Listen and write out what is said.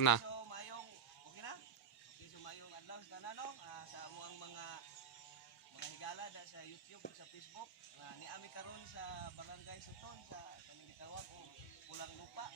Na. So mayong okay na? Okay, so mayong adlaw sa tanan no, sa amo ang mga higala da sa YouTube sa Facebook. Ni ami karon sa Barangay Suton sa kanang gitawag og Pulang Lupa.